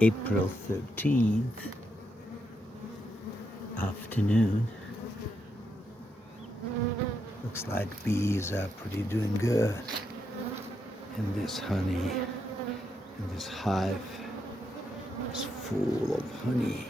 April 13th, afternoon. Looks like bees are pretty doing good in this honey, in this hive is full of honey.